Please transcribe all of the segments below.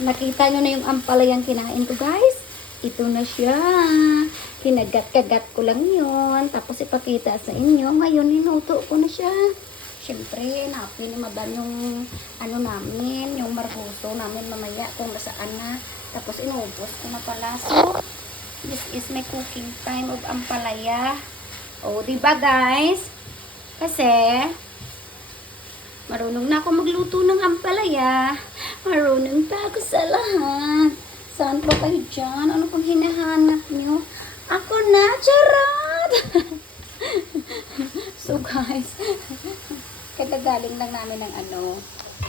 Nakita nyo na yung ampalayang kinain ko, guys. Ito na siya. Kinagat-kagat ko lang yun. Tapos ipakita sa inyo. Ngayon, ninuto ko na siya. Siyempre, napinimadan yung ano namin, yung marguso namin mamaya kung nasaan na. Tapos inubos ko na pala. So, this is my cooking time of ampalaya. O, diba guys? Kasi, marunong na ako magluto ng ampalaya. Marunong pa ako sa lahat. Saan pa kayo dyan? Ano pang hinahanap nyo? Ako na, charot! So guys, kagagaling lang namin ng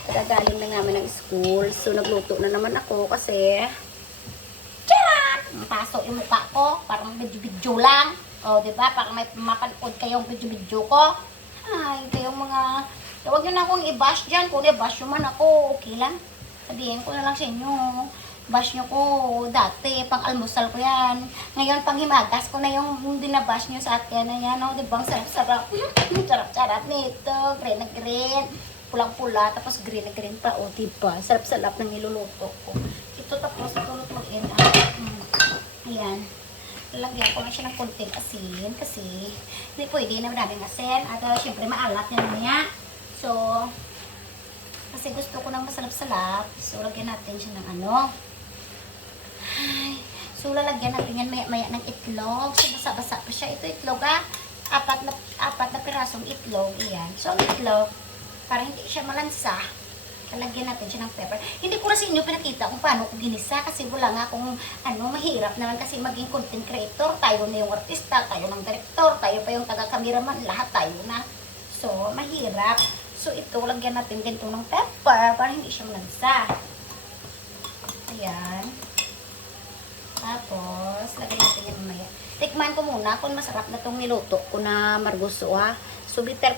kagagaling lang namin ng school. So nagluto na naman ako kasi, charot! Paso yung mukha ko, parang video-video lang. O, diba? Parang may mapanood kayong video-video ko. Ay, kayong mga, huwag nyo na akong i-bash dyan. Kung i-bash nyo man ako, okay lang. Sabihin ko na lang sa inyo, bash nyo ko dati, pang almusal ko yan. Ngayon, pang himagas ko na yung binabash nyo sa akin. Ayan, o, diba? Sarap-sarap. Sarap-sarap nito. Green na green. Pulang-pula, tapos green na green pa. O, diba? Sarap-sarap ng niluluto ko. Ito tapos, tulot mag-in. Ayan. Lalagyan ko na siya ng konting asin kasi hindi pwede na maraming asin. At syempre, maalat yan niya. So, kasi gusto ko ng masalap-salap. So, lagyan natin siya ng So, lalagyan natin yan maya-maya ng itlog. So, basa-basa pa siya. Ito itlog apat na pirasong itlog. Ayan. So, ang itlog, para hindi siya malansa, lalagyan natin siya ng pepper. Hindi ko na sa inyo pinakita kung paano ko ginisa kasi wala nga akong mahirap naman kasi maging content creator. Tayo na yung artista, tayo ng director, tayo pa yung taga-cameraman, lahat tayo na. So, mahirap. So, ito, lagyan natin ganito ng pepper para hindi siya malansa. Ayan. Tapos, lagyan natin yan mamaya. Tikman ko muna kung masarap na itong niluto ko na marguso, ha. So, bitter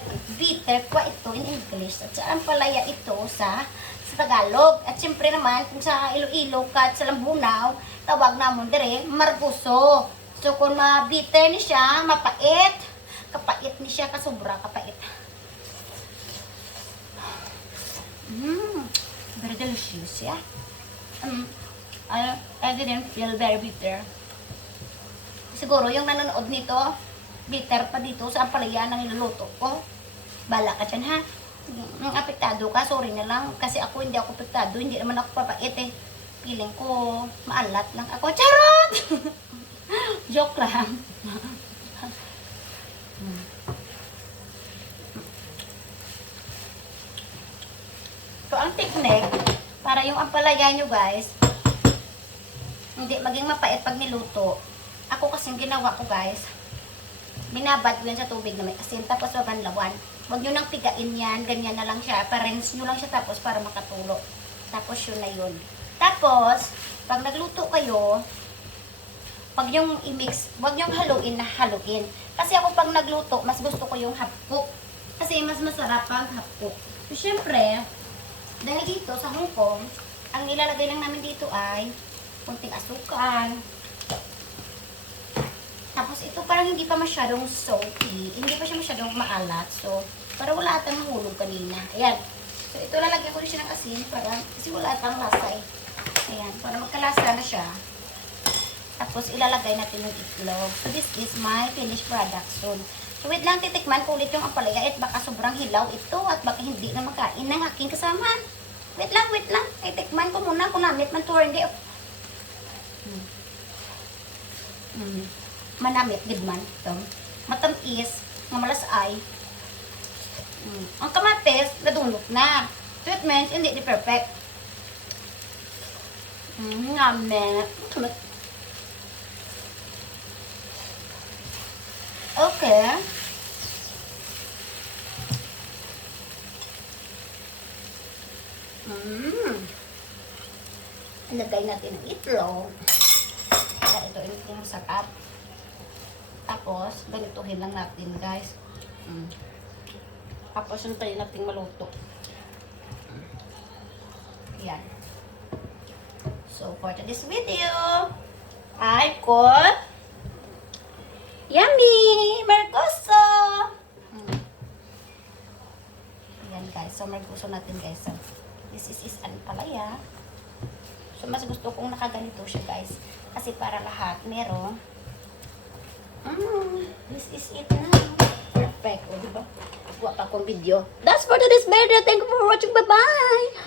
kwa ito in English. At sa ampalaya ito sa Tagalog. At siyempre naman, kung sa Iloilo ka at sa Lambunaw, tawag namon dire, marguso. So, kung ma-bitter ni siya, mapait, kapait ni siya, kasubra, kapait. Very delicious, yeah. I didn't feel very bitter. Siguro yung nanonood nito, bitter pa dito sa ampalaya na niluluto ko. Bala ka dyan, ha? Nung apektado ka, sorry na lang. Kasi ako, hindi ako apektado. Hindi naman ako papait, eh. Feeling ko, maalat lang ako. Charot! Joke lang. So, ang technique, para yung ampalaya nyo, guys, hindi maging mapait pag niluto. Ako kasing ginawa ko, guys, binabad ko yan sa tubig na may asin, tapos babanlawan. Huwag nyo nang pigain yan, ganyan na lang siya. Parinse nyo lang siya tapos para makatulo. Tapos yun na yun. Tapos, pag nagluto kayo, pag yung i-mix, huwag nyo haluin na haluin. Kasi ako pag nagluto, mas gusto ko yung half cook. Kasi mas masarap pag half cook. So, syempre, dahil dito sa Hong Kong, ang nilalagay lang namin dito ay kunting asukal. Tapos ito parang hindi pa masyadong soapy. Hindi pa siya masyadong maalat. So, para wala atang nahulog kanina. Ayan. So, ito lalagyan ko rin siya ng asin kasi wala atang lasa eh. Ayan. Para magkalasa na siya. Tapos ilalagay natin yung itlog. So, this is my finished product soon. So, wait lang, titikman ko ulit yung ampalaya at baka sobrang hilaw ito at baka hindi na makain ng aking kasama. Wait lang, wait lang. Titikman ko muna kung namit man to or hindi. Manamit, good man. Ito. Matamis, mamalasay. Ang kamatis, nadunok na. So, it means, hindi perfect. Ngamet. Okay. Ilagay natin ang itlog. Kaya ito yung sarap. Tapos, ganituhin lang natin, guys. Tapos, hintayin natin maluto. Yan. So, for today's video, I got yummy margoso! Yan, guys. So, margoso natin, guys. So, this is ampalaya. So, mas gusto kong nakaganito siya, guys. Kasi para lahat, meron. This is it na. Perfect. O, diba? Buwa pa akong video. That's for today's video. Thank you for watching. Bye-bye!